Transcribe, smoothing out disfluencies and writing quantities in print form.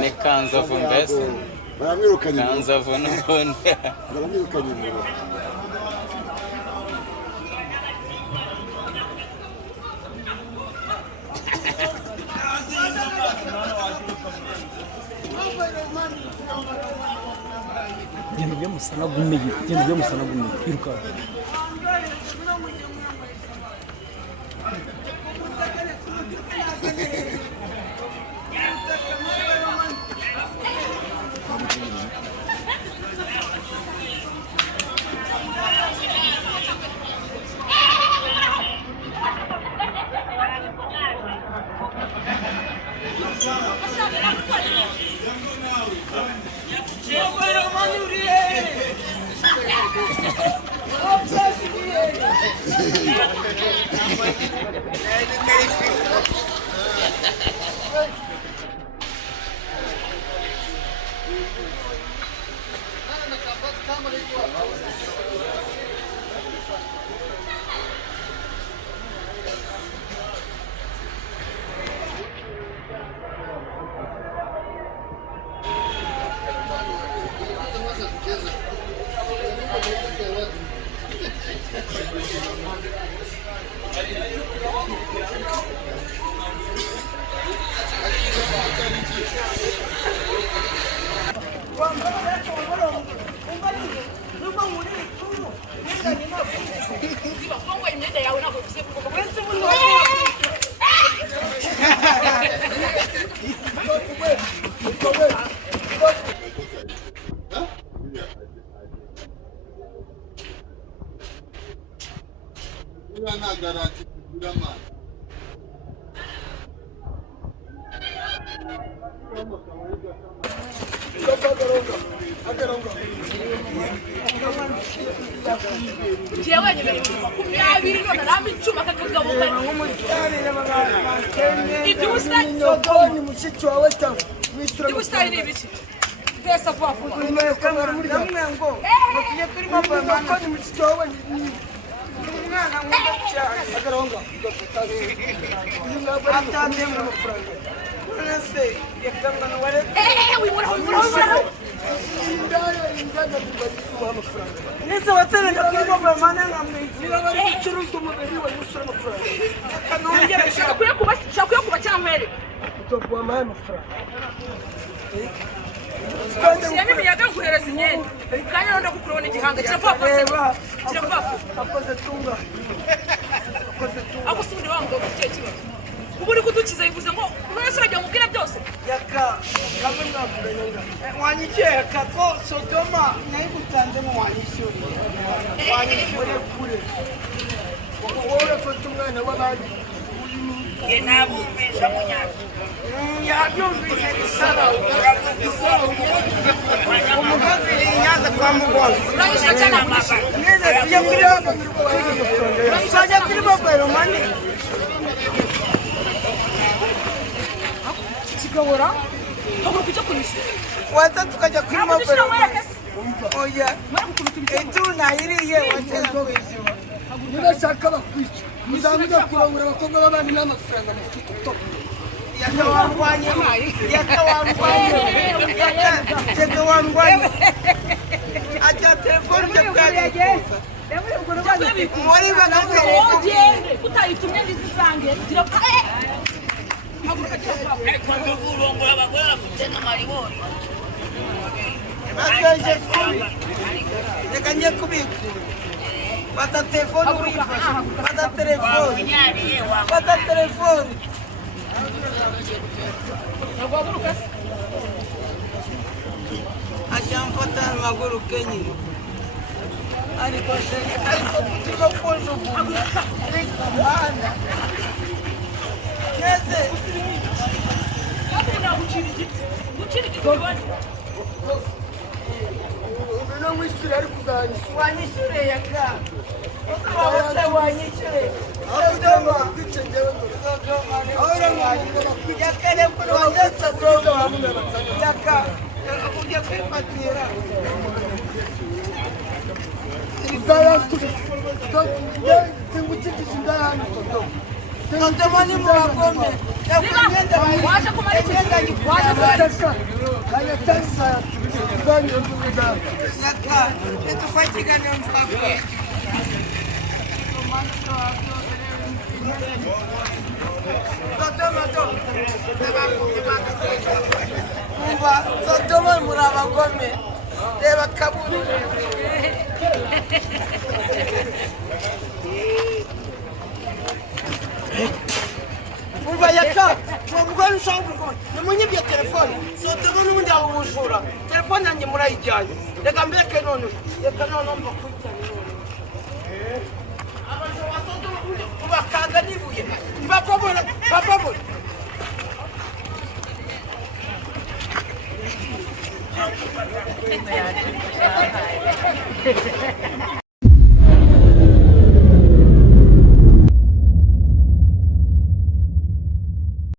ni Kanzovu mbese baramwirukanye Kanzovu n'ubundi baramwirukanye mu Genda ujya musana gumeye, genda ujya musana gumeye, iruka. Uburi kudukiza yivuze ngo mwese urajya mubwira byose yaka kamwe mwavuganye wanyikeye kako Sodoma nayigutanze mu wanyishyure kure wowe fata umwana w'abandi ye nabumvisha munyaka yabyumvise risara umugazi yanze kwa mugongo uranyishyura cyane amagana neza tujya kuri mobile money kigabura ahubwo kujya kunishyura wata tukajya kuri mobile oya etu nayiriye watera kwishyura nibashaka bakwica muzamujya kurongora abakobwa b'abandi n'amafaranga mufite yakawangwanye ajya telefone ujya kuyabikuza muri bagagende utayitumye ngizisange gira kurongora abagore bafite n'amaribori reka njye kubikura fata telefone urifashe fata telefone acyamfata amaguru kenyine ariko turimo kujugunya ariko muhanda neze no mwishyure ari kuzanyishyura wanyishyure yaka ukabata wanyishyure Sodoma kwica njyewe yakale kuri wajya Sodoma yaka ujya kwifatira izaya singukikije indaya hano Sodoma Sodomani mu bagome. waje kumara iki waje kumara iki Kaya tansa bari umuda. Saka, etufaitika ni mfakwe. Sodoma muri abagome. Reba kaburi. Umva yaka, umugore ushaka umugore. Nimunyibye telefone. Sodoma n'ubundi abujura. Telefone yanjye murayijyanye. Reka mbeke none. Reka none mba